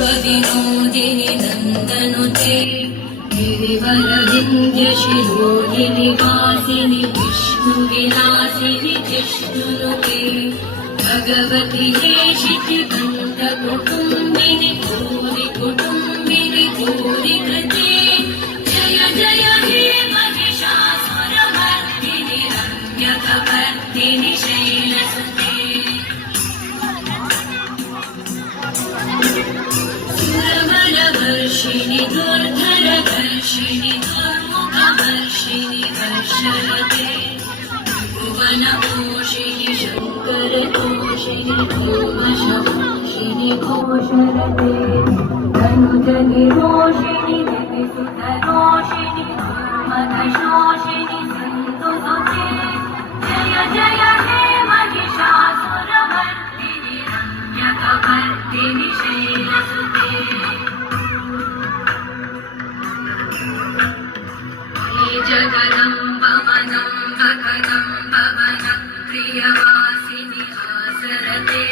विनोदिनि नन्दनुते गिरिवरविन्द्यशिरोधिनि वासिनि विष्णुविलासिनि जिष्णुनुते भगवति हेशितिकण्ठकुटुम्बिनि भूरिकुटुम्बिनि भूरिकृते जय जय हे महिषासुरमर्दिनि रम्यकपर्दिनि शैलसुते सुरवरवर्षिणि दुर्धरवर्षिणि दुर्मुखवर्षिणि वर्षरते भुवनपोषिणि शङ्करतोषिणि भूमशपोषिणि घोषरते धनुजनिरोषिणि दिविसुतरोषिणि दुर्मदशोषिणि सिन्धुसुते जय जय हे महिषासुरमर्दिनि रम्यकपर्दिनि शैलसुते जगदम्बवनं भगदम्बवनं प्रियवासिनि हासरते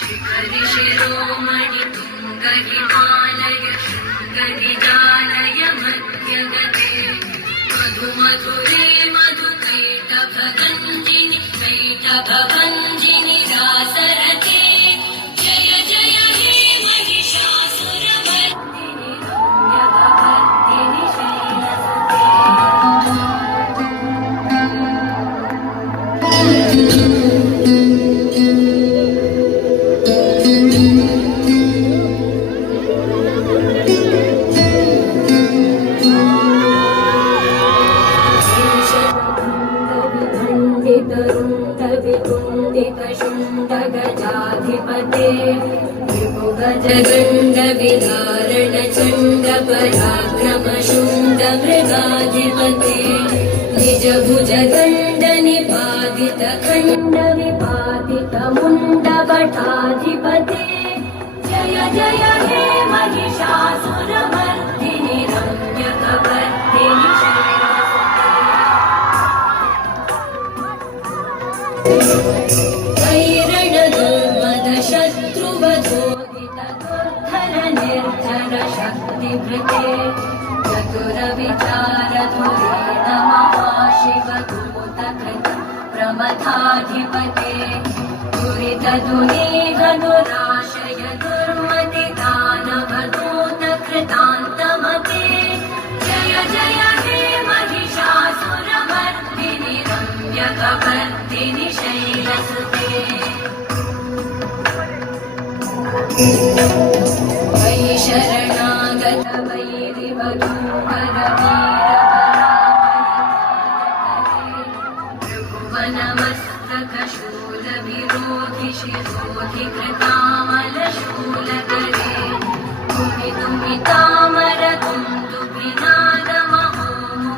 शिखरि शिरोमणि तुङ्गहिमालय शृङ्गनिजालय मध्यगते मधुमधुरे मधुकैटभभञ्जिनि कैटभभञ्जिनि रासरते जय जय हे महिषासुरमर्दिनि रम्यकपर्दिनि शैलसुते शुण्डगजाधिपते विभुगजगण्डविधारण चण्डपराक्रम शुण्डमृगाधिपते निजभुजगण्ड निपातित खण्ड विपातित मुण्डभटाधिपते जय जय हे महिषासुरमर्दिनि रम्यकपर्दिनि शत्रुवधोदित दुर्धर निर्जर शक्तिभृते चतुरविचारधुरेण महाशिवदूतकृत प्रमथाधिपते दुरितदुरीहनुराशय दुर्मतिदानवदूतकृतान्तमते जय जय हे महिषासुरमर्दिनि रम्यकपर्दिनि शैलसुते वै शरणागत वैरिवधूवरवीरपराभयपालकरे भृगुवनमस्तकशूलविरोधि शिरोधि कृतामलशूलकरे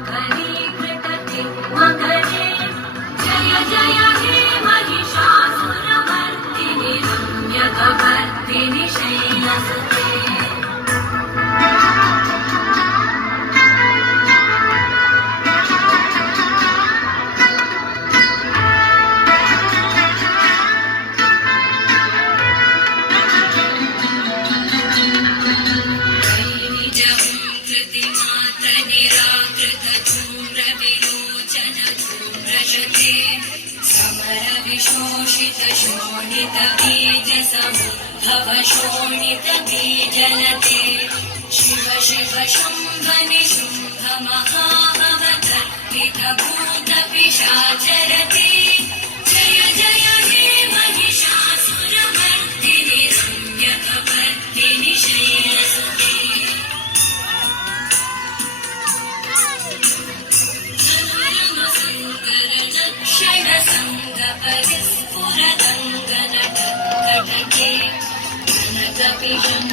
तुमितुमितामरतुन्दुभिनादमहोमुखरीकृतति मकरे जय जय हे महिषासुरमर्दिनि रम्यकपर्दिनि शैलसुते समरविशोषित शोणितबीजसमुद्भव शोणितबीजलते शिव शिव शुम्भ निशुम्भ महाभवतर्पितभूतपिशाचरते जय जय हे महिषासुरमर्दिनि रम्यकपर्दिनि शैलसुते परिस्फुरदङ्गनटके कनकपिशं